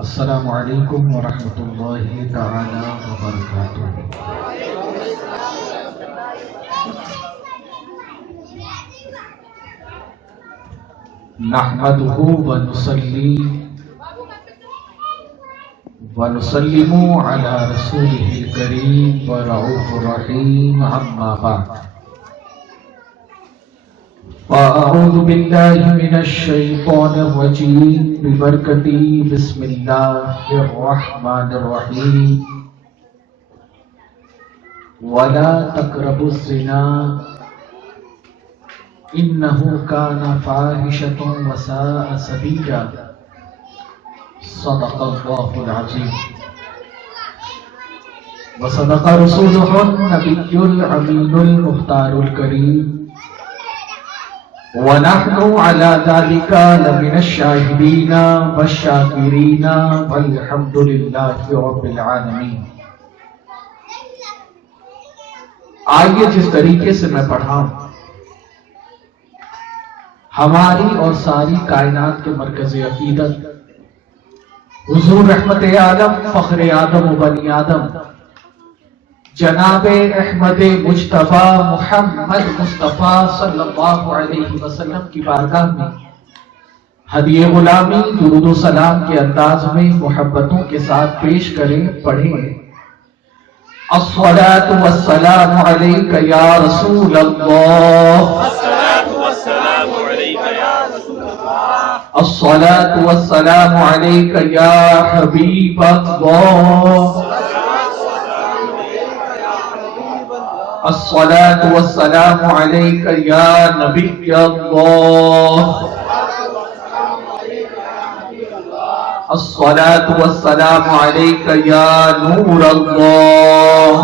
السلام علیکم ورحمۃ اللہ تعالی وبرکاتہ۔ نحمده ونصلی ونسلم علی رسوله الکریم ورؤوف الرحیم، اما بعد فأعوذ بالله من الشیطان الرجیم ببرکتی بسم اللہ الرحمن الرحیم۔ ولا تقربوا الزنا انه كان فاحشة وساء سبیلا، صدق اللہ العظیم وصدق رسوله النبی الامین المختار الکریم، ونحن على ذلك لمن الشاهدين والشاكرين والحمد لله رب العالمين۔ آئیے جس طریقے سے میں پڑھا ہوں، ہماری اور ساری کائنات کے مرکز عقیدت حضور رحمت عالم فخر آدم و بنی آدم جناب احمد مجتبیٰ محمد مصطفیٰ صلی اللہ علیہ وسلم کی بارگاہ میں ہدیہ غلامی درود و سلام کے انداز میں محبتوں کے ساتھ پیش کریں، پڑھیں۔ الصلاة والسلام علیک یا رسول اللہ، الصلاة والسلام عليك يا رسول الله، الصلاة والسلام علیک یا حبیب اللہ، الصلاة والسلام علیک یا نبی اللہ، الصلاة والسلام علیک یا نور اللہ،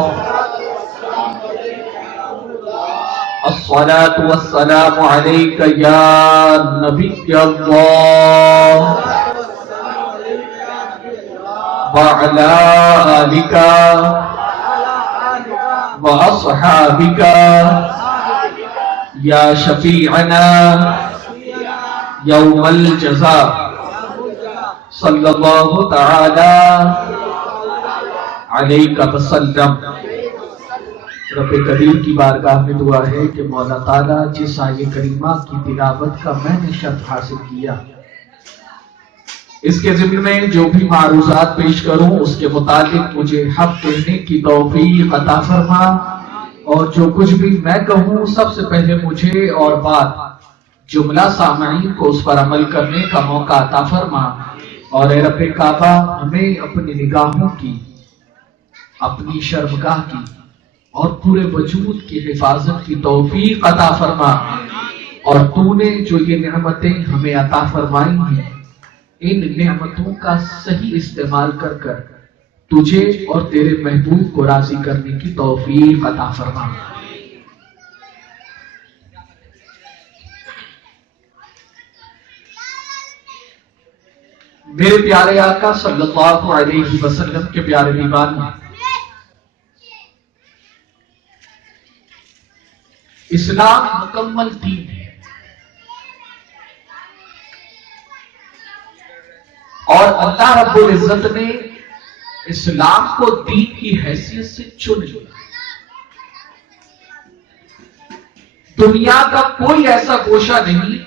الصلاة والسلام علیک یا نبی اللہ، وعلی آلک وَأَصْحَابِكَ یا شفیعنا یوم الجزاء، صلی اللہ تعالی علیہ وسلم۔ رب قدیر کی بارگاہ میں دعا ہے کہ مولا تعالیٰ جس آیہ کریمہ کی تلاوت کا میں نے شرف حاصل کیا، اس کے ضمن میں جو بھی معروضات پیش کروں اس کے متعلق مجھے حق کہنے کی توفیق عطا فرما، اور جو کچھ بھی میں کہوں سب سے پہلے مجھے اور بعد جملہ سامعین کو اس پر عمل کرنے کا موقع عطا فرما، اور اے رب کعبہ ہمیں اپنی نگاہوں کی، اپنی شرمگاہ کی اور پورے وجود کی حفاظت کی توفیق عطا فرما، اور تو نے جو یہ نعمتیں ہمیں عطا فرمائی ہیں ان نعمتوں کا صحیح استعمال کر کر تجھے اور تیرے محبوب کو راضی کرنے کی توفیق عطا فرما۔ میرے پیارے آقا صلی اللہ علیہ وسلم کے پیارے دیوان میں اسلام مکمل دین ہے، اور اللہ رب العزت نے اسلام کو دین کی حیثیت سے چن لیا۔ دنیا کا کوئی ایسا گوشہ نہیں،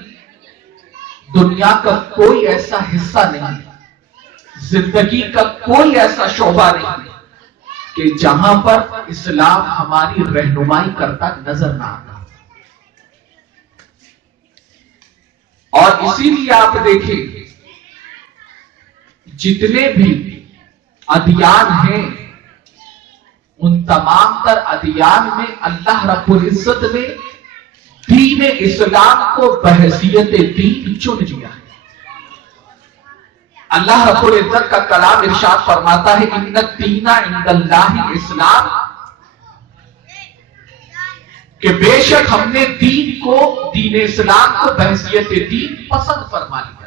دنیا کا کوئی ایسا حصہ نہیں، زندگی کا کوئی ایسا شعبہ نہیں کہ جہاں پر اسلام ہماری رہنمائی کرتا نظر نہ آتا۔ اور اسی لیے آپ دیکھیں جتنے بھی ادیان ہیں ان تمام تر ادیان میں اللہ رب العزت نے دین اسلام کو بحیثیت دین چن لیا ہے۔ اللہ رب العزت کا کلام ارشاد فرماتا ہے ان الدین عند اللہ اسلام، کہ بے شک ہم نے دین اسلام کو بحیثیت دین پسند فرما لیا۔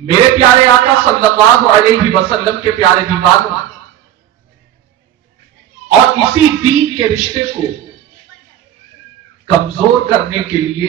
میرے پیارے آقا صلی اللہ علیہ وسلم کے پیارے دیوانوں، اور اسی دین کے رشتے کو کمزور کرنے کے لیے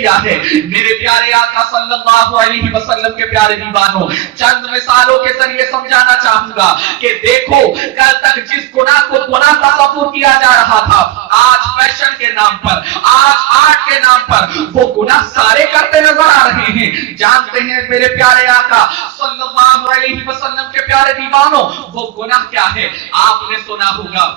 کیا ہے۔ میرے پیارے آقا صلی اللہ علیہ وسلم کے پیارے دیوانوں، چند مثالوں کے ذریعے سمجھانا چاہوں گا کہ دیکھو کل تک جس گناہ کو گناہ تصور کیا جا رہا تھا، آج فیشن کے نام پر، آج آرٹ کے نام پر وہ گناہ سارے کرتے نظر آ رہے ہیں۔ جانتے ہیں میرے پیارے آقا صلی اللہ علیہ وسلم کے پیارے دیوانوں وہ گناہ کیا ہے؟ آپ نے سنا ہوگا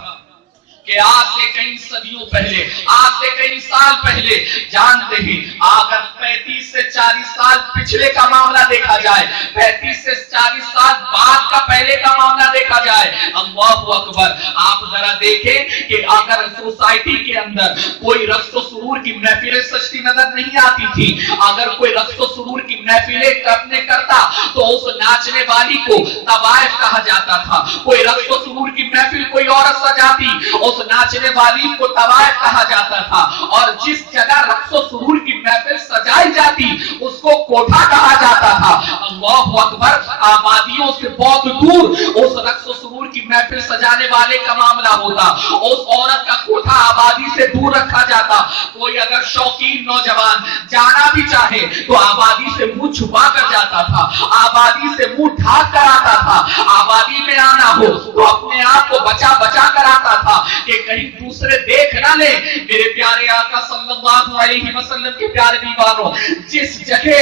کہ آج سے کئی صدیوں پہلے، آج سے کئی سال پہلے، جانتے ہیں اگر 35 سے 40 سال پچھلے کا معاملہ دیکھا جائے، 35 سے 40 سال بعد کا پہلے کا معاملہ دیکھا جائے، اللہ اکبر، آپ ذرا دیکھیں کہ اگر سوسائٹی کے اندر کوئی رقص و سرور کی محفلیں سجتی نظر نہیں آتی تھی، اگر کوئی رقص و سرور کی محفلیں کرتا تو اس ناچنے والی کو طوائف کہا جاتا تھا۔ کوئی رقص و سرور کی محفل کوئی عورت سجاتی، اس ناچنے والی کو طوائف کہا جاتا تھا، اور جس جگہ رقص و سرور کی محفل سجائی جاتی اس کو کوٹھا کہا جاتا تھا۔ اللہ اکبر، آبادیوں سے بہت دور اس رقص و سرور کی محفل سجانے والے کا معاملہ ہوتا، اس عورت کا کوٹھا آبادی سے دور رکھا جاتا۔ کوئی اگر شوقین نوجوان جانا بھی چاہے تو آبادی سے منہ چھپا کر جاتا تھا، آبادی سے منہ ڈھانک کر آتا تھا۔ آبادی میں آنا ہو تو اپنے آپ کو بچا بچا کر آتا تھا کہ کہیں دوسرے دیکھ نہ لیں۔ میرے پیارے آقا صلی اللہ علیہ وسلم کے پیارے دیوانوں، جس جگہ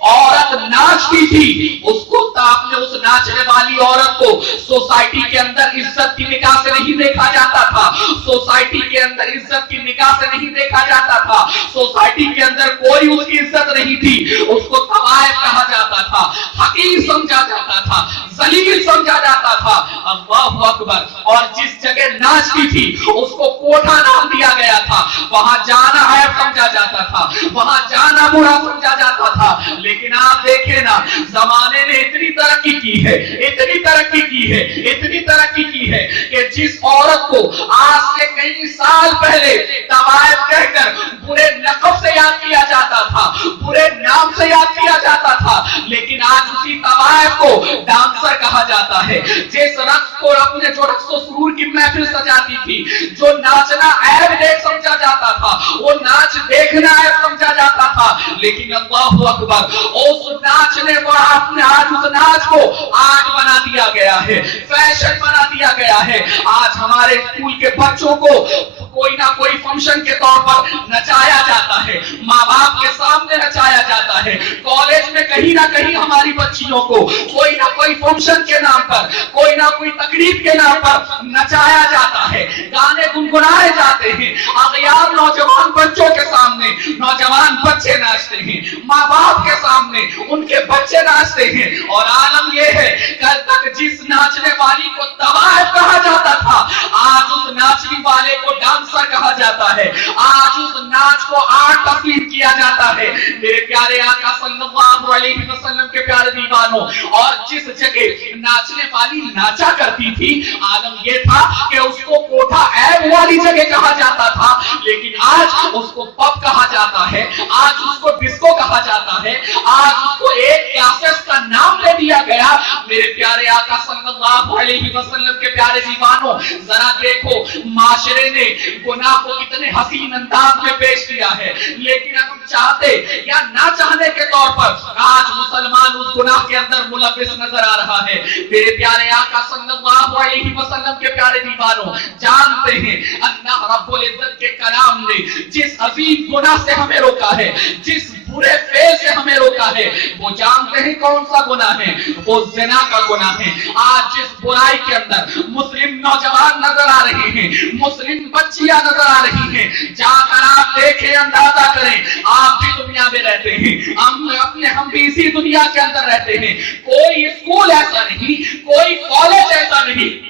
عورت ناچتی تھی اس کو آپ نے اس ناچنے والی عورت کو سوسائٹی کے اندر عزت کی نگاہ سے نہیں دیکھا جاتا تھا، سوسائٹی کے اندر عزت کی نگاہ سے نہیں دیکھا جاتا تھا، سوسائٹی کے اندر کوئی اس کی عزت نہیں تھی، اس کو طوائف کہا جاتا تھا، حقیر سمجھا جاتا تھا، ذلیل سمجھا جاتا تھا۔ اللہ اکبر، اور جس جگہ ناچتی تھی اس کو کوٹھا نام دیا گیا تھا، وہاں جانا عیب سمجھا جاتا تھا، وہاں جانا برا سمجھا جاتا تھا۔ لیکن آپ دیکھیں نا، زمانے نے اتنی ترقی کی ہے، اتنی ترقی کی ہے، اتنی ترقی کی ہے کہ جس عورت کو آج سے کئی سال پہلے طوائف کہہ کر برے لقب سے یاد کیا جاتا تھا، برے نام سے یاد کیا جاتا تھا، لیکن آج اسی طوائف کو ڈانسر کہا جاتا ہے۔ جس رقص کو اپنے جو رقص و سرور کی محفل سجاتی تھی، جو ناچنا عیب دیکھ سمجھا جاتا تھا، وہ ناچ دیکھنا عیب سمجھا جاتا تھا، لیکن اللہ اکبر، اس ناچنے پر آپ نے آج اس ناچ کو آرٹ بنا دیا گیا ہے، فیشن بنا دیا گیا ہے۔ آج ہمارے اسکول کے بچوں کو کوئی نہ کوئی فنکشن کے طور پر نچایا جاتا ہے، ماں باپ کے سامنے نچایا جاتا ہے، کالج میں کہیں نہ کہیں ہماری بچیوں کو کوئی نہ کوئی فنکشن کے نام پر، کوئی نہ کوئی تقریب کے نام پر نچایا جاتا ہے، گانے گنگنائے جاتے ہیں، اغیار نوجوان بچوں کے سامنے نوجوان بچے ناچتے ہیں، ماں باپ کے سامنے ان کے بچے ناچتے ہیں، اور عالم یہ ہے کل تک جس ناچنے والی کو طوائف کہا جاتا تھا، آج اس ناچنے والے کو ڈانسر کہا جاتا ہے، آج اس ناچ کو آرٹ تسلیم کیا جاتا ہے۔ میرے پیارے آقا صلی اللہ علیہ وسلم کے پیارے دیوانوں، اور جس جگہ ناچنے والی ناچا کرتی تھی، عالم یہ تھا کہ اس کو کوٹھا عیب والی جگہ کہا جاتا تھا، لیکن آج اس کو پب کہا جاتا ہے، آج اس کو ڈسکو کہا جاتا ہے، آج اس کو ایک کلاسز کا نام دے دیا گیا۔ میرے پیارے آقا صلی اللہ علیہ وسلم کے پیارے دیوانوں، ذرا دیکھو معاشرے نے گناہ کو کتنے حسین انداز میں پیش کیا ہے، لیکن ہم چاہتے یا نہ چاہنے کے طور پر آج مسلمان اس گناہ کے اندر ملوث نظر آ رہا ہے۔ میرے پیارے آقا صلی اللہ علیہ وسلم کے پیارے دیوانوں، جانتے ہیں اللہ رب العزت کے کلام نے جس عظیم گناہ سے ہمیں روکا ہے، جس برے فعل سے ہمیں روکا ہے، وہ جانتے ہیں کون سا گناہ ہے؟ وہ زنا کا گناہ ہے۔ آج جس برائی کے اندر مسلم نوجوان نظر آ رہے ہیں، مسلم بچیاں نظر آ رہی ہیں، جا کر آپ دیکھیں، اندازہ کریں، آپ بھی دنیا میں رہتے ہیں، ہم بھی اسی دنیا کے اندر رہتے ہیں، کوئی اسکول ایسا نہیں، کوئی کالج ایسا نہیں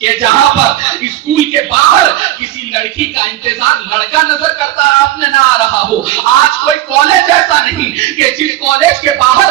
کہ جہاں پر اسکول کے باہر کسی لڑکی کا انتظار لڑکا نظر کرتا آپ نے نہ آ رہا ہو۔ آج کوئی کالج ایسا نہیں کہ جس کالج کے باہر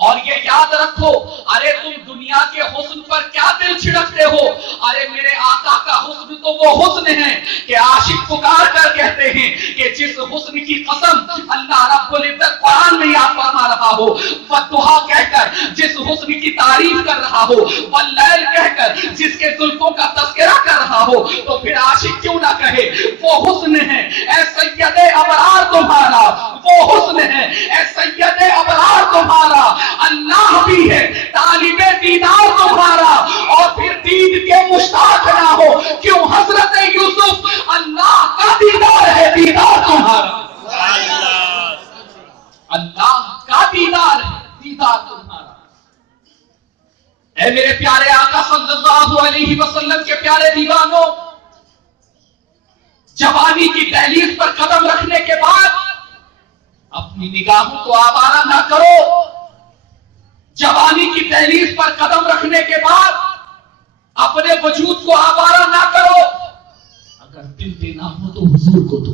اور یہ یاد رکھو، ارے تم دنیا کے حسن پر کیا دل چھڑکتے ہو؟ ارے میرے آقا کا حسن تو وہ حسن ہے کہ عاشق پکار کر کہتے ہیں کہ جس حسن کی قسم اللہ رب العزت قرآن میں یاد فرما رہا ہو، والضحیٰ کہہ کر جس حسن کی تعریف کر رہا ہو، واللیل کہہ کر جس کے زلفوں کا تذکرہ کر رہا ہو، تو پھر عاشق کیوں نہ کہے وہ حسن ہے اے سید ابرار تمہارا، وہ حسن ہے اے سید ابرار تمہارا، اللہ بھی ہے طالب دیدار تمہارا، اور پھر دید کے مشتاق نہ ہو کیوں حضرت یوسف، اللہ کا دیدار ہے دیدار تمہارا، اللہ کا دیدار ہے دیدار تمہارا۔ اے میرے پیارے آقا صلی اللہ علیہ وسلم کے پیارے دیوانوں، جوانی کی دہلیز پر قدم رکھنے کے بعد اپنی نگاہوں کو آوارہ نہ کرو، جوانی کی دہلیز پر قدم رکھنے کے بعد اپنے وجود کو آوارہ نہ کرو، اگر دل دینا ہو تو حضور کو دو،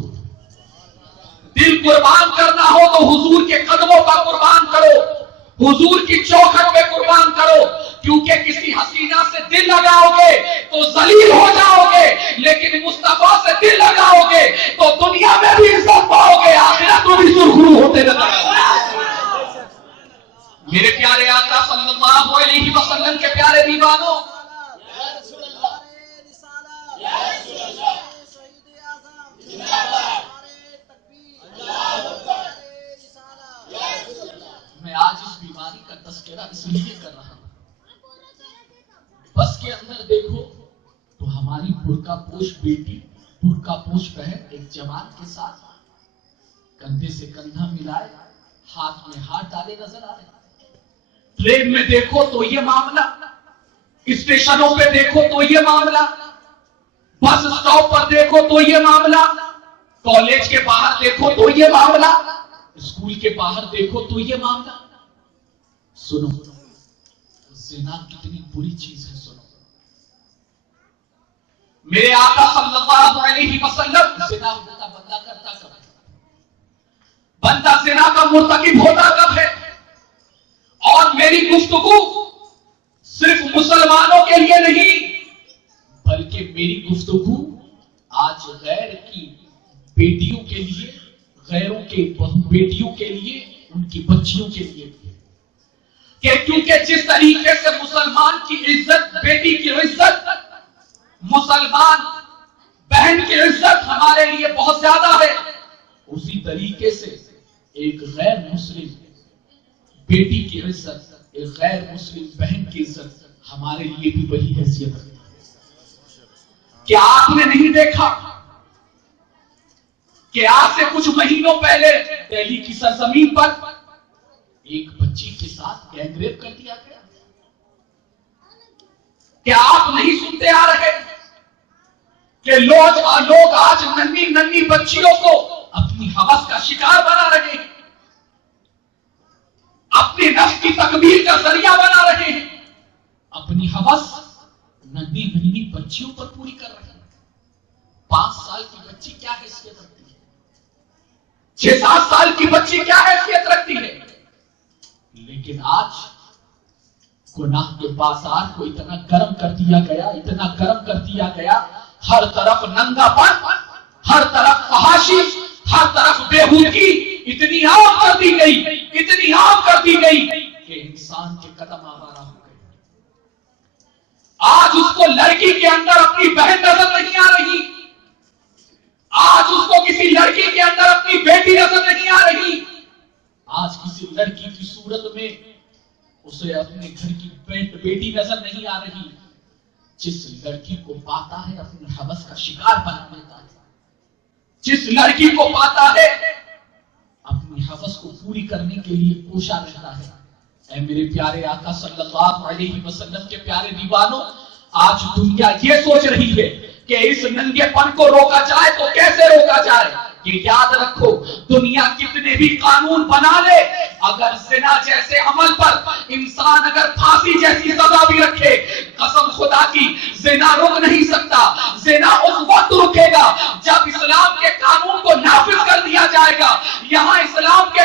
دل قربان کرنا ہو تو حضور کے قدموں پر قربان کرو، حضور کی چوکھٹ پہ قربان کرو، کیونکہ کسی حسینہ سے دل لگاؤ گے تو ذلیل ہو جاؤ گے، لیکن مصطفیٰ سے دل لگاؤ گے تو دنیا میں بھی عزت پاؤ گے، آخرت میں بھی سرخرو ہوتے نظر آؤ گے۔ میرے پیارے آقا صلی اللہ علیہ وسلم کے پیارے دیوانوں، میں آج اس بیماری کا تذکرہ اس لیے کر رہا ہوں، بس کے اندر دیکھو تو ہماری برقع پوش بیٹی، برقع پوش بہن ایک جوان کے ساتھ کندھے سے کندھا ملائے، ہاتھ میں ہاتھ ڈالے نظر آ رہے۔ ٹرین میں دیکھو تو یہ معاملہ، اسٹیشنوں پہ دیکھو تو یہ معاملہ، بس اسٹاپ پر دیکھو تو یہ معاملہ، کالج کے باہر دیکھو تو یہ معاملہ، اسکول کے باہر دیکھو تو یہ معاملہ۔ سنو، زنا کتنی بری چیز ہے، سنو۔ میرے آقا صلی اللہ علیہ وسلم، زنا ہوتا بندہ کرتا کب ہے؟ بندہ زنا کا مرتکب ہوتا کب ہے؟ اور میری گفتگو صرف مسلمانوں کے لیے نہیں، بلکہ میری گفتگو آج غیر کی بیٹیوں کے لیے، غیروں کے بیٹیوں کے لیے، ان کی بچیوں کے لیے بھی، کہ کیونکہ جس طریقے سے مسلمان کی عزت، بیٹی کی عزت، مسلمان بہن کی عزت ہمارے لیے بہت زیادہ ہے، اسی طریقے سے ایک غیر مسلم بیٹی کی عزت، ایک غیر مسلم بہن کی عزت ہمارے لیے بھی بڑی حیثیت ہے۔ کیا آپ نے نہیں دیکھا کہ آج سے کچھ مہینوں پہلے دہلی کی سرزمین پر ایک بچی کے ساتھ گینگ ریپ کر دیا گیا؟ کیا آپ نہیں سنتے آ رہے کہ لوگ آج ننھی ننھی بچیوں کو اپنی ہوس کا شکار بنا رہے ہیں، اپنی نفس کی تکمیل کا ذریعہ بنا رہے ہیں، اپنی ہوس ننھی ننھی بچیوں پر پوری کر رہے ہیں۔ 5 سال کی بچی کیا حیثیت رکھتی ہے؟ 6-7 سال کی بچی کیا حیثیت رکھتی ہے؟ لیکن آج گناہ کے بازار کو اتنا گرم کر دیا گیا، اتنا گرم کر دیا گیا، ہر طرف ننگا پن، ہر طرف فحاشی، ہر طرف بےہودگی اتنی عام کر دی گئی، اتنی عام کر دی گئی کہ انسان کے قدم آوارہ ہو گئے۔ آج اس کو لڑکی کے اندر اپنی بہن نظر نہیں آ رہی، آج اس کو کسی لڑکی کے اندر اپنی بیٹی نظر نہیں آ رہی، آج کسی لڑکی کی صورت میں اسے اپنے گھر کی بیٹی نظر نہیں آ رہی۔ جس لڑکی کو پاتا ہے اپنی ہوس کا شکار بنا دیتا ہے، جس لڑکی کو پاتا ہے اپنی ہوس کو پوری کرنے کے لیے کوشاں رہتا ہے۔ اے میرے پیارے آقا صلی اللہ علیہ وسلم کے پیارے دیوانوں، آج دنیا یہ سوچ رہی ہے کہ اس ننگے پن کو روکا جائے تو کیسے روکا جائے۔ یہ یاد رکھو، دنیا کتنے بھی قانون بنا لے، اگر زنا جیسے عمل پر انسان اگر پھانسی جیسی سزا بھی رکھے، قسم خدا کی زنا رک نہیں سکتا۔ زنا اس وقت رکے گا جب اسلام کے قانون کو نافذ کر دیا جائے گا۔ یہاں اسلام کے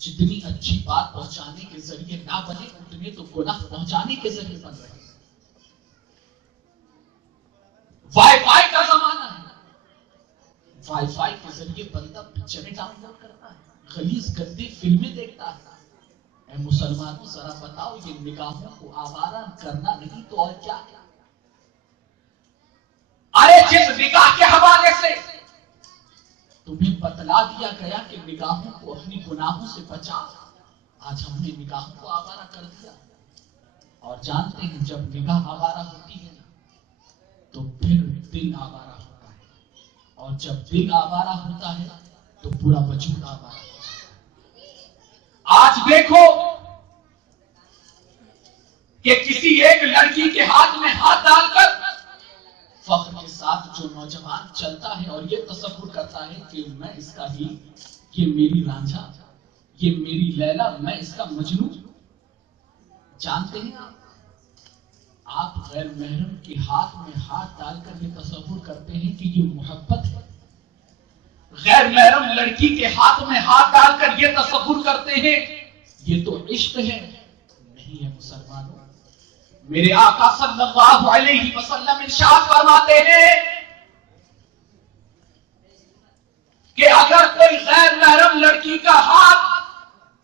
جتنی اچھی بات پہنچانے کے ذریعے نہ بنے اتنے تو گناہ پہنچانے کے ذریعے بن رہے ہیں۔ وائی فائی کا زمانہ ہے، وائی فائی کے ذریعے بندہ پکچریں ڈاؤن لوڈ کرتا ہے، غلیظ گندی فلمیں دیکھتا ہے۔ اے مسلمانوں ذرا بتاؤ، یہ نگاہوں کو آوارہ کرنا نہیں تو اور کیا؟ ارے جس نگاہ کے حوالے سے تمہیں بتلا دیا گیا کہ نگاہوں کو اپنی گناہوں سے بچا، آج ہم نے نگاہوں کو آوارہ کر دیا۔ اور جانتے ہیں جب نگاہ آوارہ ہوتی ہے تو پھر دل آوارہ ہوتا ہے، اور جب دل آوارہ ہوتا ہے تو پورا وجود آوارہ ہوتا ہے۔ آج دیکھو کہ کسی ایک لڑکی کے ہاتھ میں ہاتھ ڈال کر فخر کے ساتھ جو نوجوان چلتا ہے اور یہ تصور کرتا ہے کہ میں اس کا ہی، یہ میری رانجھا، یہ میری لیلا، میں اس کا مجنو۔ جانتے ہیں آپ غیر محرم کے ہاتھ میں ہاتھ ڈال کر یہ تصور کرتے ہیں کہ یہ محبت ہے، غیر محرم لڑکی کے ہاتھ میں ہاتھ ڈال کر یہ تصور کرتے ہیں یہ تو عشق ہے۔ نہیں ہے مسلمانوں، میرے آقا صلی اللہ علیہ وسلم ارشاد فرماتے ہیں کہ اگر کوئی غیر محرم لڑکی کا ہاتھ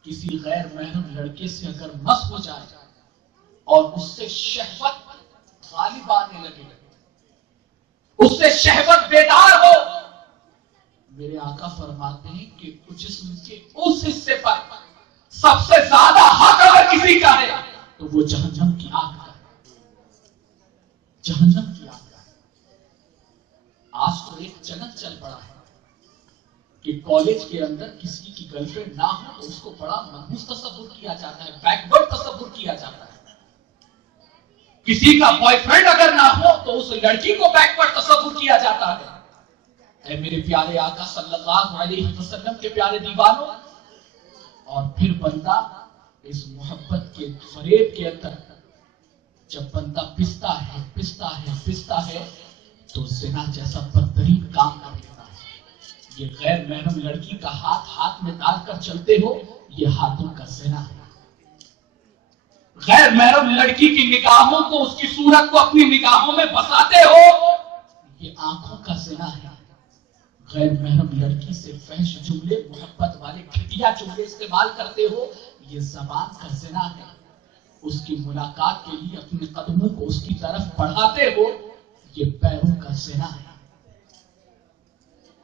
کسی غیر محرم لڑکے سے اگر مس ہو جائے اور اس سے شہوت غالب آنے لگے، اس سے شہوت بیدار ہو، میرے آقا فرماتے ہیں کہ جسم کے اس حصے پر سب سے زیادہ حق اگر کسی کا ہے تو وہ جہنم کی آگ کا ہے، جہنم کی آگ کا ہے۔ آج تو ایک چلن چل پڑا ہے کہ کالج کے اندر کسی کی گرل فرینڈ نہ ہو تو اس کو بڑا منحوس تصور کیا جاتا ہے، بیکورڈ تصور کیا جاتا ہے۔ کسی کا بوائے فرینڈ اگر نہ ہو تو اس لڑکی کو بیکورڈ تصور کیا جاتا ہے۔ اے میرے پیارے آقا صلی اللہ علیہ وسلم کے پیارے دیوانوں، اور پھر بندہ اس محبت کے فریب کے اندر جب بندہ پستا ہے تو زنا جیسا بدترین کام کر لیتا ہے۔ یہ غیر محرم لڑکی کا ہاتھ میں ڈال کر چلتے ہو، یہ ہاتھوں کا زنا ہے۔ غیر محرم لڑکی کی نگاہوں کو، اس کی صورت کو اپنی نگاہوں میں بساتے ہو، یہ آنکھوں کا زنا ہے۔ غیر محرم لڑکی سے فحش جملے، محبت والے گھٹیا جملے استعمال کرتے ہو، یہ زبان کا زنا ہے۔ اس کی ملاقات کے لیے اپنے قدموں کو اس کی طرف بڑھاتے ہو، یہ پیروں کا زنا ہے۔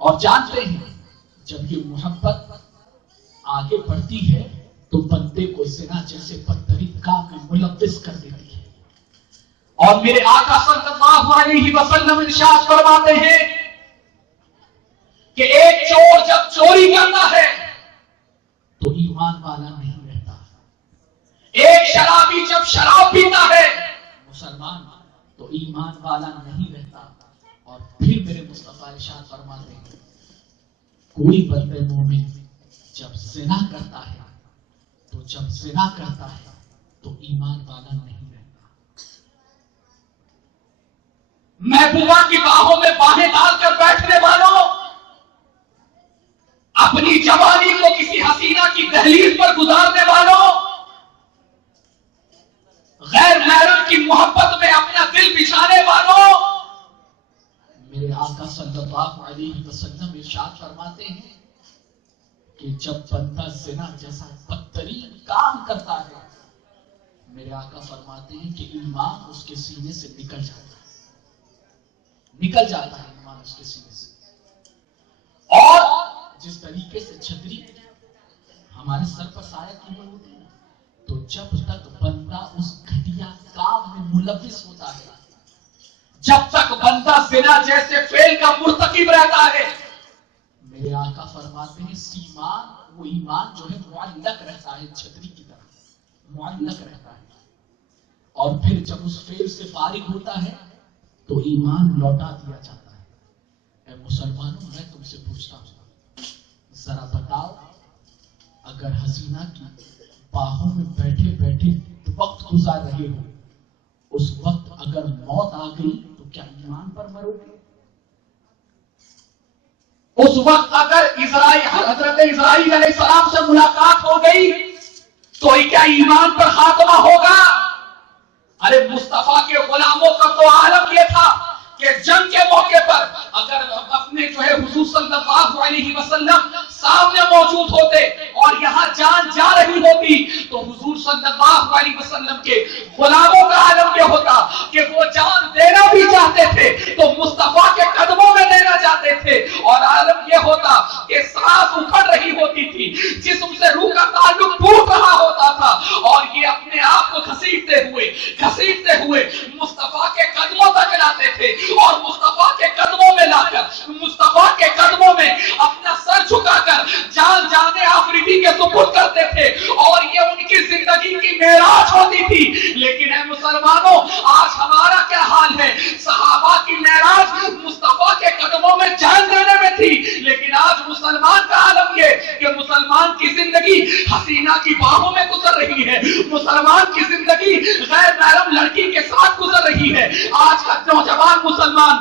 اور جانتے ہیں جب یہ محبت آگے بڑھتی ہے تو بندے کو زنا جیسے بدترین کام میں ملوث کر دیتی ہے۔ اور میرے آقا صلی اللہ علیہ وسلم ارشاد فرماتے ہیں کہ ایک چور جب چوری کرتا ہے تو ایمان والا نہیں رہتا، ایک شرابی جب شراب پیتا ہے مسلمان تو ایمان والا نہیں رہتا۔ اور پھر میرے مصطفیٰ ارشاد فرماتے ہیں کوئی بندہ مومن جب زنا کرتا ہے تو ایمان والا نہیں رہتا۔ محبوبہ کی باہوں میں باہیں ڈال کر بیٹھنے والوں، اپنی جوانی کو کسی حسینہ کی دہلیز پر گزارنے والوں، غیر محرم کی محبت میں اپنا دل بچھانے والوں، میرے آقا صلی اللہ علیہ وسلم ارشاد فرماتے ہیں کہ جب بندہ زنا جیسا بدترین کام کرتا ہے، میرے آقا فرماتے ہیں کہ ایمان اس کے سینے سے نکل جاتا ہے ایمان اس کے سینے سے۔ اور جس طریقے سے چھتری ہمارے سر پر سایہ کی ہوئی ہوتی ہے، تو جب تک بندہ اس گھٹیا کام میں ملوث ہوتا ہے، جب تک بندہ زنا جیسے فعل کا مرتکب رہتا ہے، میرے آقا فرماتے ہیں وہ ایمان جو ہے معلق رہتا ہے، چھتری کی طرح معلق رہتا ہے۔ اور پھر جب اس فعل سے فارغ ہوتا ہے تو ایمان لوٹا دیا جاتا ہے۔ اے مسلمانوں، میں تم سے پوچھتا ہوں، ذرا بتاؤ اگر حسینہ کی باہوں میں بیٹھے بیٹھے وقت گزار رہے ہو، اس وقت اگر موت آ گئی تو کیا ایمان پر مرو گے؟ اس وقت اگر حضرت اسرائیل علیہ السلام سے ملاقات ہو گئی تو کیا ایمان پر خاتمہ ہوگا؟ ارے مصطفیٰ کے غلاموں کا تو عالم یہ تھا کہ جنگ کے موقع پر اگر اپنے حضور صلی اللہ علیہ وسلم سامنے موجود ہوتے اور یہاں جان جا رہی ہوتی تو حضور صلی اللہ علیہ وسلم کے غلاموں کا عالم یہ ہوتا کہ وہ جان دینا بھی چاہتے تھے تو مصطفیٰ کے قدموں میں دینا چاہتے تھے، اور عالم یہ ہوتا کہ سانس اکھڑ رہی ہوتی تھی، جسم سے روح کا تعلق ٹوٹ رہا ہوتا تھا، اور یہ اپنے آپ کو گھسیٹتے ہوئے مصطفیٰ کے قدموں تک لاتے تھے، اور مصطفیٰ کے قدموں میں لا کر مصطفیٰ کے قدموں میں اپنا سر جھکا کر جان جانے آفریدی کے سپرد کرتے تھے، اور یہ ان کی زندگی کی معراج ہوتی تھی۔ لیکن اے مسلمانوں، آج ہمارا کیا حال ہے؟ صحابہ کی معراج مصطفیٰ کے قدموں میں جان دینے میں تھی، لیکن آج مسلمان کا عالم یہ کہ مسلمان کی زندگی حسینہ کی باہوں میں گزر رہی ہے، مسلمان کی زندگی غیر محرم لڑکی کے ساتھ گزر رہی ہے۔ آج کا نوجوان مسلمان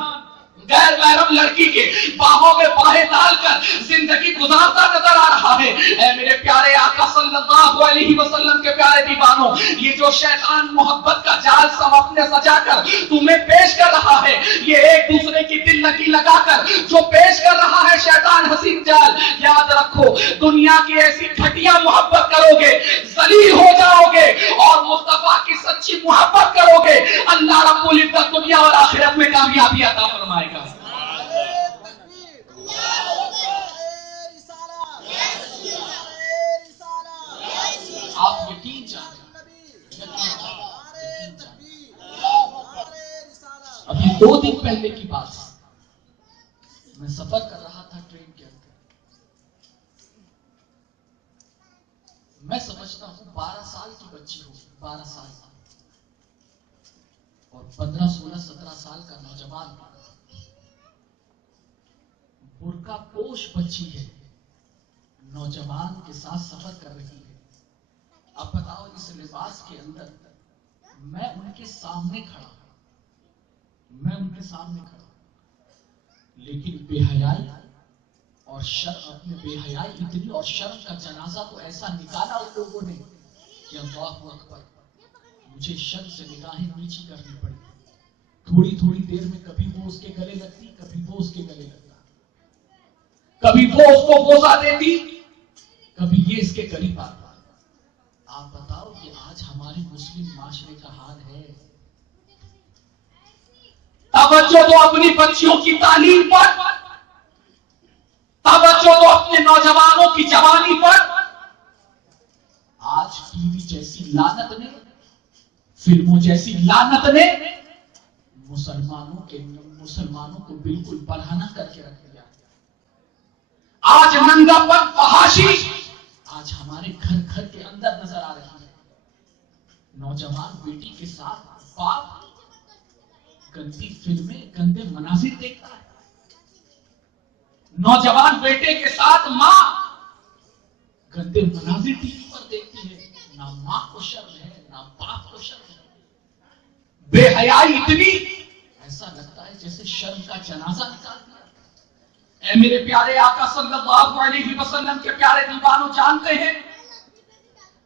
غیر محرم لڑکی کے باہوں میں باہیں ڈال کر زندگی گزارتا نظر آ رہا ہے۔ اے میرے پیارے آقا صلی اللہ علیہ وسلم کے پیارے دیوانوں، یہ جو شیطان محبت کا جال سب اپنے سجا کر تمہیں پیش کر رہا ہے، یہ ایک دوسرے کی دل لگی لگا کر جو پیش کر رہا ہے شیطان حسین جال، یاد رکھو دنیا کی ایسی گھٹیا محبت کرو گے ذلیل ہو جاؤ گے، اور مصطفیٰ کی سچی محبت کرو گے اللہ رب العزت دنیا اور آخرت میں کامیابی عطا فرمائے گا۔ آپ یقین جانیں، ابھی 2 دن پہلے کی بات، میں سفر کر رہا تھا ٹرین کے اندر، میں سمجھتا ہوں 12 سال کی بچی ہو، 12 سال اور 15 16 17 سال کا نوجوان، برقع پوش بچی ہے، نوجوان کے ساتھ سفر کر رہی ہے۔ اب بتاؤ اس لباس کے اندر میں ان کے سامنے کھڑا لیکن بے حیائی اور شرم، اپنے بے حیائی اتنی اور شرم کا جنازہ تو ایسا نکالا ان لوگوں نے کہ اللہ اکبر، مجھے شرم سے نگاہیں نیچی کرنی پڑی۔ تھوڑی دیر میں کبھی وہ اس کے گلے لگتی، کبھی وہ اس کے گلے لگتا، کبھی وہ اس کو بوسہ دیتی، کبھی یہ اس کے قریب آتا۔ آپ بتاؤ کہ آج ہمارے مسلم معاشرے کا حال ہے۔ توجہ دو اپنی بچیوں کی تعلیم پر، توجہ دو اپنے نوجوانوں کی جوانی پر۔ آج ٹی وی جیسی لعنت نے، فلموں جیسی لعنت نے مسلمانوں کو بالکل برہنہ کر کے رکھ دیا۔ آج ننگا پن، فحاشی آج ہمارے گھر کے اندر نظر آ رہی ہے۔ نوجوان بیٹی کے ساتھ باپ گندی فلمیں، گندے مناظر دیکھتا ہے، نوجوان بیٹے کے ساتھ ماں گندے مناظر ٹی وی پر دیکھتی ہے۔ نہ ماں کو شرم ہے، نہ باپ کو شرم ہے، بے حیائی اتنی، ایسا لگتا ہے جیسے شرم کا جنازہ نکال دیا۔ اے میرے پیارے آقا صلی اللہ علیہ وسلم کے پیارے دیوانوں، جانتے ہیں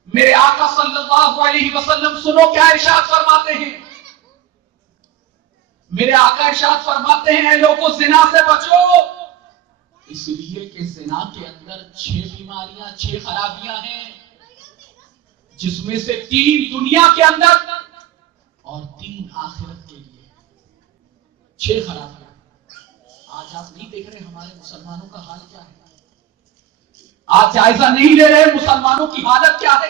میرے آقا صلی اللہ علیہ وسلم سنو کیا ارشاد فرماتے ہیں۔ میرے آقا ارشاد فرماتے ہیں، اے لوگوں زنا سے بچو، اس لیے کہ زنا کے اندر 6 بیماریاں، 6 خرابیاں ہیں، جس میں سے 3 دنیا کے اندر اور 3 آخرت کے لیے، 6 خرابیاں۔ آج آپ نہیں دیکھ رہے ہمارے مسلمانوں کا حال کیا ہے؟ آج جائزہ نہیں لے رہے مسلمانوں کی حالت کیا ہے،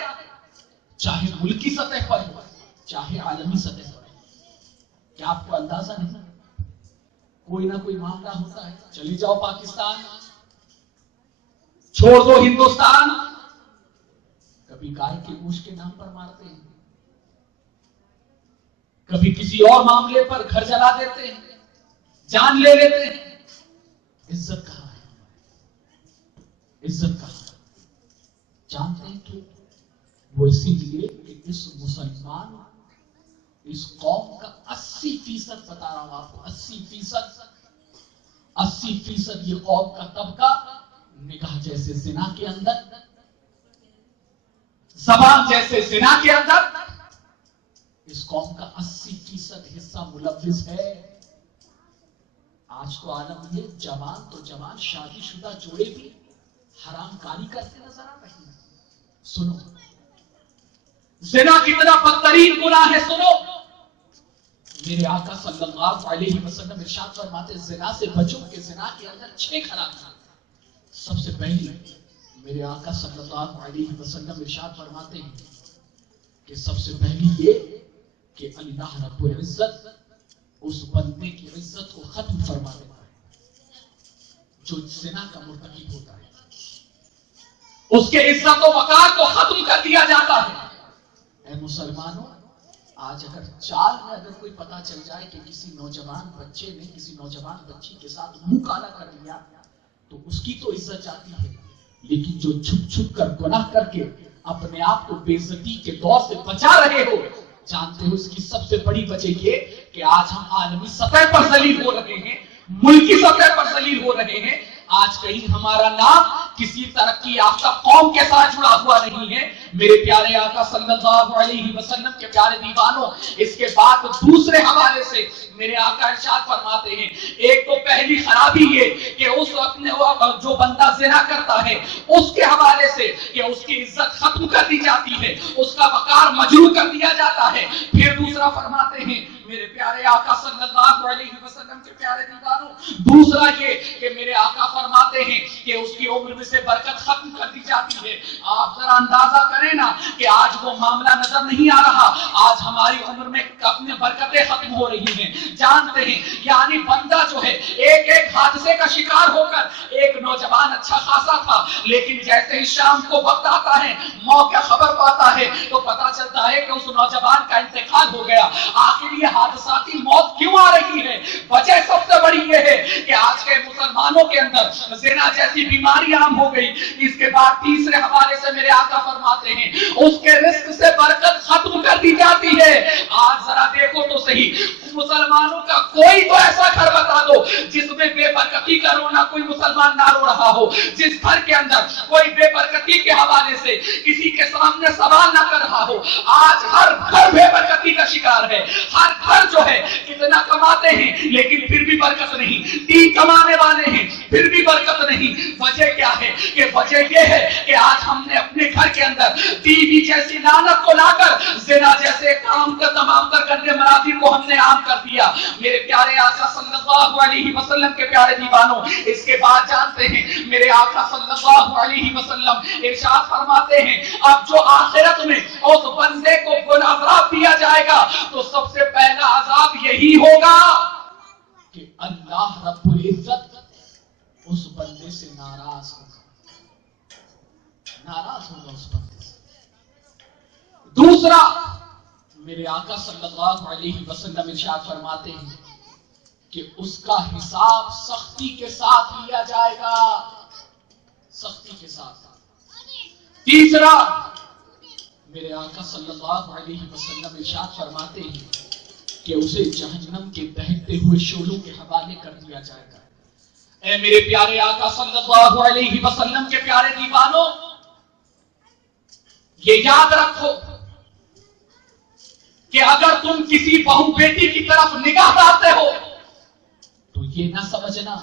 چاہے ملکی سطح پر ہو، چاہے عالمی سطح پر ہو۔ کیا آپ کو اندازہ نہیں؟ کوئی نہ کوئی معاملہ ہوتا ہے، چلی جاؤ پاکستان، چھوڑ دو ہندوستان، کبھی گائے کے گوشت کے نام پر مارتے ہیں، کبھی کسی اور معاملے پر گھر جلا دیتے ہیں، جان لے لیتے ہیں۔ عزت کہاں ہے؟ عزت کہاں ہے؟ جانتے ہیں کہ وہ اسی لیے کہ اس مسلمان، اس قوم کا 80% بتا رہا ہوں آپ کو، 80% 80% یہ قوم کا طبقہ نگاہ جیسے زنا کے اندر، زبان جیسے زنا کے اندر، اس قوم کا 80% حصہ ملوث ہے۔ آج تو عالم یہ جوان تو جوان شادی شدہ جوڑے بھی حرام کاری کرتے نظر آ رہے ہیں۔ سنو زنا کتنا بدترین گناہ ہے، سنو میرے آقا صلی اللہ علیہ وسلم ارشاد فرماتے زنا سے بچو کہ زنا کے اندر 6 خرابیاں۔ سب سے پہلی میرے آقا صلی اللہ علیہ وسلم ارشاد فرماتے ہیں کہ سب سے پہلی یہ کہ اللہ رب العزت اس بندے کی عزت کو ختم فرما دیتا ہے جو زنا کا مرتکب ہوتا ہے، اس کے عزت و وقار کو ختم کر دیا جاتا ہے۔ اے مسلمانوں، آج اگر چال میں اگر کوئی پتا چل جائے کہ کسی نوجوان بچے نے کسی نوجوان بچی کے ساتھ منہ کالا کر لیا تو اس کی تو عزت جاتی ہے، لیکن جو چھپ چھپ کر گناہ کر کے اپنے آپ کو بے عزتی کے دور سے بچا رہے ہو، جانتے ہو اس کی سب سے بڑی وجہ یہ کہ آج ہم عالمی سطح پر ذلیل ہو رہے ہیں، ملکی سطح پر ذلیل ہو رہے ہیں۔ آج کہیں ہمارا نام کسی ترقی یافتہ قوم کے ساتھ جڑا ہوا نہیں ہے۔ میرے پیارے آقا صلی اللہ علیہ وسلم کے پیارے دیوانوں، اس کے بعد دوسرے حوالے سے میرے آقا ارشاد فرماتے ہیں، ایک تو پہلی خرابی یہ کہ اس اپنے جو بندہ زنا کرتا ہے اس کے حوالے سے کہ اس کی عزت ختم کر دی جاتی ہے، اس کا وقار مجروح کر دیا جاتا ہے۔ پھر دوسرا فرماتے ہیں میرے پیارے آقا صلی اللہ علیہ وسلم کے پیارے دیوانوں، دوسرا یہ کہ میرے آقا فرماتے ہیں کہ اس کی عمر میں سے برکت ختم کر دی جاتی ہے۔ آپ ذرا اندازہ کریں نا کہ آج وہ معاملہ نظر نہیں آ رہا، آج ہماری عمر میں اپنے برکتیں ختم ہو رہی ہیں، جانتے ہیں یعنی بندہ جو ہے ایک ایک حادثے کا شکار ہو کر، ایک نوجوان اچھا خاصا تھا لیکن جیسے ہی شام کو وقت آتا ہے، موقع خبر پاتا ہے تو پتا چلتا ہے کہ اس نوجوان کا انتقال ہو گیا۔ آخر یہ حادثاتی موت کیوں آ رہی ہے؟ وجہ سب سے بڑی یہ ہے کہ آج کے مسلمانوں کے اندر زنا جیسی بیماری عام ہو گئی۔ اس کے بعد تیسرے حوالے سے میرے آقا فرماتے ہیں اس کے رزق سے برکت ختم کر دی جاتی ہے۔ آج ذرا دیکھو تو صحیح، مسلمانوں کا کوئی تو ایسا گھر بتا دو جس میں بے برکتی کا رونا کوئی مسلمان نہ رو رہا ہو، جس گھر کے اندر کوئی بے برکتی کے حوالے سے کسی کے سامنے سوال نہ کر رہا ہو۔ آج ہر گھر بے برکتی کا شکار ہے، ہر گھر جو ہے کتنا کماتے ہیں لیکن پھر بھی برکت نہیں، 3 کمانے والے ہیں پھر بھی برکت نہیں۔ وجہ کیا ہے؟ کہ وجہ یہ ہے کہ آج ہم نے اپنے گھر کے اندر بیوی جیسی لعنت کو لا کر زنا جیسے کام کا تمام تر گندے مناظر کو ہم نے عام کر دیا۔ میرے پیارے آقا صلی اللہ علیہ وسلم کے پیارے دیوانوں، اس کے بعد جانتے ہیں میرے آقا صلی اللہ علیہ وسلم ارشاد فرماتے ہیں اب جو آخرت میں اس بندے کو گناہ عذاب دیا جائے گا تو سب سے پہلا عذاب یہی ہوگا کہ اللہ رب العزت اس بندے سے ناراض ہوگا، ناراض ہوگا اس بندے سے۔ دوسرا میرے آقا صلی اللہ علیہ وسلم ارشاد فرماتے ہیں کہ اس کا حساب سختی کے ساتھ لیا جائے گا، سختی کے ساتھ۔ تیسرا میرے آقا صلی اللہ علیہ وسلم ارشاد فرماتے ہیں کہ اسے جہنم کے دہتے ہوئے شعلوں کے حوالے کر دیا جائے گا۔ اے میرے پیارے آقا صلی اللہ علیہ وسلم کے پیارے دیوانوں، یہ یاد رکھو کہ اگر تم کسی بہو بیٹی کی طرف نگاہ ڈالتے ہو تو یہ نہ سمجھنا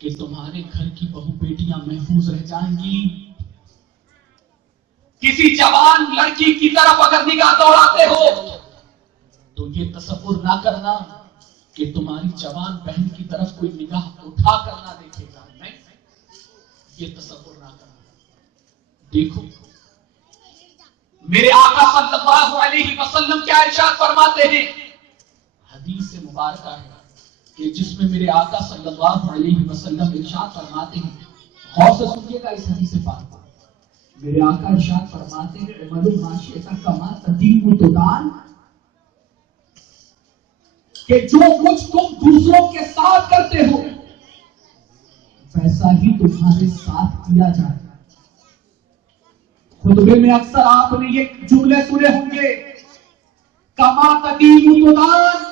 کہ تمہارے گھر کی بہو بیٹیاں محفوظ رہ جائیں گی۔ کسی جوان لڑکی کی طرف اگر نگاہ دوڑاتے ہو تو یہ تصور نہ کرنا کہ تمہاری جوان بہن کی طرف کوئی نگاہ اٹھا کر نہ دیکھے گا، نہیں، یہ تصور نہ کرنا۔ دیکھو میرے آقا صلی اللہ علیہ وسلم کیا ارشاد فرماتے ہیں، حدیث مبارکہ ہے کہ جس میں میرے آقا صلی اللہ علیہ وسلم ارشاد فرماتے ہیں، غور سے سنیے گا اس حدیث پاک۔ میرے آقا ارشاد فرماتے ہیں عمل معاشیتا کما تدین تدان، کہ جو کچھ تم دوسروں کے ساتھ کرتے ہو ویسا ہی تمہارے ساتھ کیا جائے۔ خطبے میں اکثر آپ نے یہ جملے سنے ہوں گے، کما تدین تدان،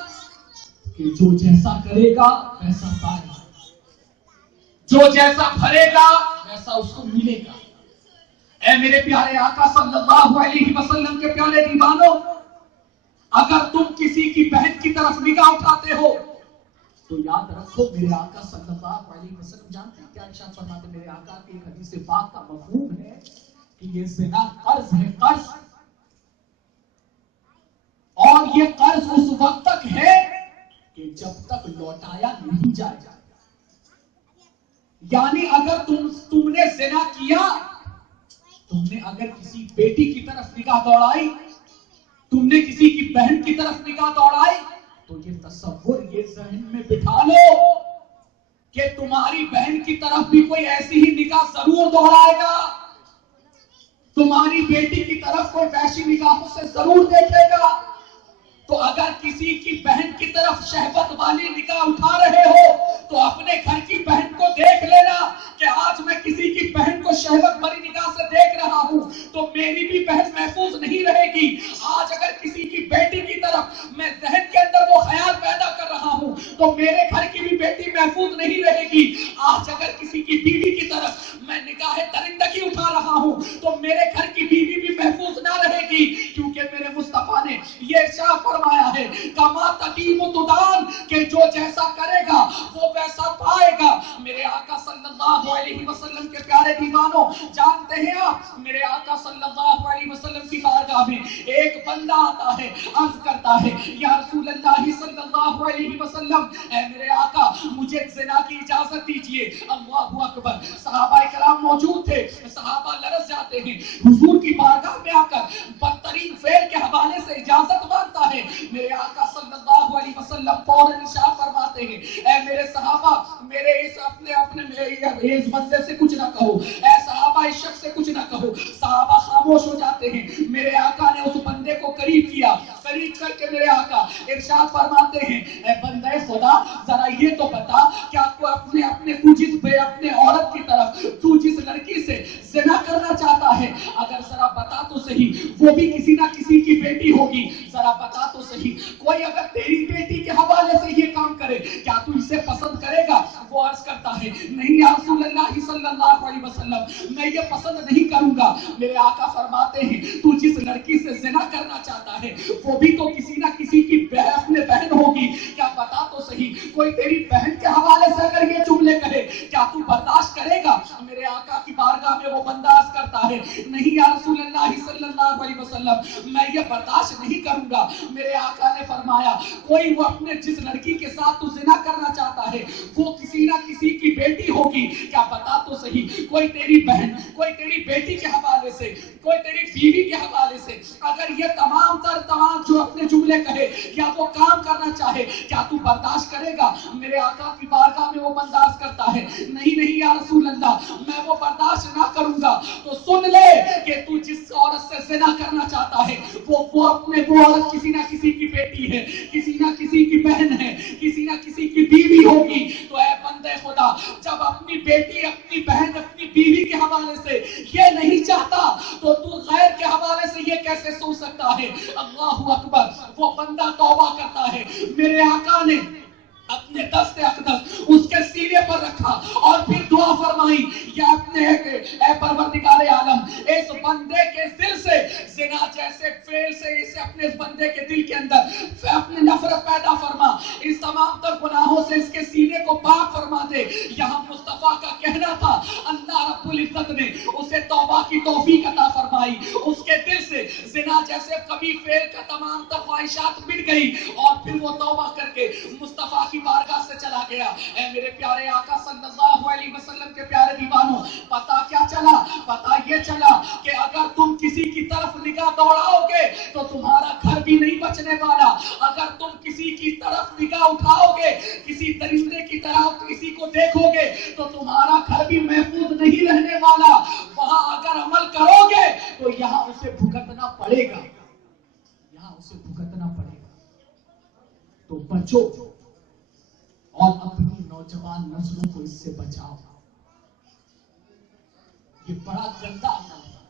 کہ جو جیسا کرے گا ویسا پائے گا۔ جو جیسا بھرے گا ویسا اس کو ملے گا۔ اے میرے پیارے آقا صلی اللہ علیہ وسلم کے پیارے دیوانوں، اگر تم کسی کی بہن کی طرف نگاہ اٹھاتے ہو تو یاد رکھو میرے آقا صلی اللہ علیہ وسلم جانتے ہیں کیا ارشاد فرماتے ہیں؟ میرے آقا کی ایک حدیث پاک کا مفہوم ہے کہ یہ زنا قرض ہے، قرض، اور یہ قرض اس وقت تک ہے کہ جب تک لوٹایا نہیں جائے گا۔ یعنی اگر تم نے زنا کیا، تم نے اگر کسی بیٹی کی طرف نگاہ دوڑائی، تم نے کسی کی بہن کی طرف نگاہ دوڑائی، تو یہ تصور یہ ذہن میں بٹھا لو کہ تمہاری بہن کی طرف بھی کوئی ایسی ہی نگاہ ضرور دوڑائے گا، تمہاری بیٹی کی طرف کوئی ویسی نگاہوں سے ضرور دیکھے گا۔ تو اگر کسی کی بہن کی طرف شہوت والی نگاہ اٹھا رہے ہو تو اپنے گھر کی بہن کو دیکھ لینا کہ آج میں کسی کی بہن کو شہوت والی نگاہ سے دیکھ رہا ہوں تو میری بھی بہن محفوظ نہیں رہے گی۔ آج اگر کسی کی بیٹی کی طرف میں ذہن کے اندر وہ خیال پیدا کر رہا ہوں تو میرے گھر کی بھی بیٹی محفوظ نہیں رہے گی۔ آج اگر کسی کی بیوی کی طرف میں نگاہ درندگی اٹھا رہا ہوں تو میرے گھر کی بیوی بھی محفوظ نہ رہے گی، کیونکہ میرے مصطفیٰ نے یہ ارشاد فرمایا ہے کما تدین تدان، کہ جو جیسا کرے گا وہ ویسا پائے گا۔ میرے آقا صلی اللہ علیہ وسلم کے پیارے دیوانوں، جانتے ہیں آپ میرے آقا صلی اللہ علیہ وسلم کی بارگاہ میں ایک بندہ آتا ہے، عرض کرتا ہے یا رسول اللہ صلی اللہ علیہ وسلم، اے میرے آقا مجھے زنا کی اجازت دیجئے۔ اللہ اکبر، صحابہ کرام موجود تھے، صحابہ لرز جاتے ہیں، حضور کی بارگاہ میں آ کر بدترین فعل کے حوالے سے اجازت مانگتا ہے۔ میرے آقا صلی اللہ علیہ وسلم فوراً ارشاد فرماتے ہیں اے میرے صحابہ، میرے اس اس بندے سے کچھ نہ کہو، اے صحابہ اس شخص سے کچھ نہ کہو۔ صحابہ خاموش ہو جاتے ہیں۔ میرے آقا نے اس بندے کو قریب کیا، قریب کر کے میرے آقا ارشاد فرماتے ہیں اے بندے خدا ذرا یہ تو بتا کہ آپ کو اپنے اپنے عورت کی طرف تو جس لڑکی سے زنا کرنا چاہتا ہے، اگر ذرا بتا تو صحیح، وہ بھی کسی نہ کسی کی بیٹی ہوگی، ذرا بتا تو صحیح، کوئی اگر تیری بیٹی کے حوالے سے یہ کام کرے کیا تو اسے پسند کرے گا؟ وہ عرض کرتا ہے نہیں یا رسول اللہ صلی اللہ علیہ وسلم، میں یہ پسند نہیں کروں گا۔ میرے آقا فرماتے ہیں تو جس لڑکی سے زنا کرنا چاہتا ہے وہ بھی تو کسی نہ کسی کی اپنے بہن ہوگی، کیا بتا تو صحیح، کوئی تیری بہن کے حوالے سے اگر یہ جملے کہے کیا تو برداشت کرے گا؟ میرے آقا کی بارگاہ میں وہ بندہ عرض کرتا ہے نہیں یا رسول اللہ صلی اللہ علیہ وسلم، میں یہ برداشت نہیں کروں گا۔ میرے آقا نے فرمایا کوئی وہ اپنے جس لڑکی کے ساتھ تو زنا کرنا چاہتا ہے وہ کسی نہ کسی کی بیٹی ہوگی، کیا بتا تو صحیح، کوئی تیری بہن، کوئی تیری بیٹی کے حوالے سے، کوئی تیری بیوی کے حوالے سے اگر یہ تمام جو اپنے جملے کہے یا وہ کام کرنا چاہے کیا تو برداشت کرے گا؟ میرے آقا کی بارگاہ میں وہ بندہ عرض کرتا ہے نہیں یا رسول اللہ، میں وہ برداشت نہ کروں گا۔ تو سن لے کہ تو جس عورت سے زنا کرنا چاہتا ہے وہ عورت کسی نہ کسی کی بیٹی ہے، کسی نہ کسی کی بہن ہے، کسی نہ کسی کی بیوی ہوگی۔ تو اے بندے خدا، جب اپنی بیٹی، اپنی بہن، اپنی بیوی کے حوالے سے یہ نہیں چاہتا تو غیر کے حوالے سے یہ کیسے سوچ سکتا ہے؟ اللہ اکبر، وہ بندہ توبہ کرتا ہے۔ میرے آقا نے اپنے دست اقدس اس کے سینے پر رکھا اور پھر دعا فرمائی یا اے پروردگار عالم، اس بندے کے دل سے زنا جیسے فعل سے اپنے اس بندے کے دل کے اندر اپنی نفرت پیدا فرما، اس تمام تر گناہوں سے اس کے سینے کو پاک فرما دے۔ یہاں مصطفیٰ کا کہنا تھا اللہ رب العزت نے اسے توبہ کی توفیق عطا فرمائی، اس کے دل سے زنا جیسے کبھی فعل کا تمام تر خواہشات مٹ گئی اور پھر وہ توبہ کر کے مصطفیٰ کی بارگاہ سے چلا گیا۔ اے میرے پیارے آقا صلی اللہ علیہ وسلم کے پیارے دیوانوں، پتا کیا چلا؟ پتا یہ چلا کہ اگر تم کسی کی طرف نگاہ دوڑاؤ گے تو تمہارا گھر بھی نہیں بچنے والا۔ اگر تم کسی کی طرف نگاہ اٹھاؤ گے، کسی درندے کی طرف کسی کو دیکھو گے تو تمہارا گھر بھی محفوظ نہیں رہنے والا۔ وہاں اگر عمل کرو گے تو یہاں اسے بھگتنا پڑے گا، یہاں اسے بھگتنا پڑے گا۔ تو بچو اور اپنی نوجوان نسلوں کو اس سے بچاؤ۔ یہ بڑا گندا عمل ہے،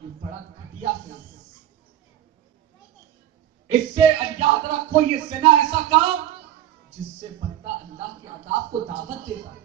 یہ بڑا گھٹیا فعل ہے۔ اس سے یاد رکھو یہ زنا ایسا کام جس سے بندہ اللہ کے عذاب کو دعوت دیتا ہے۔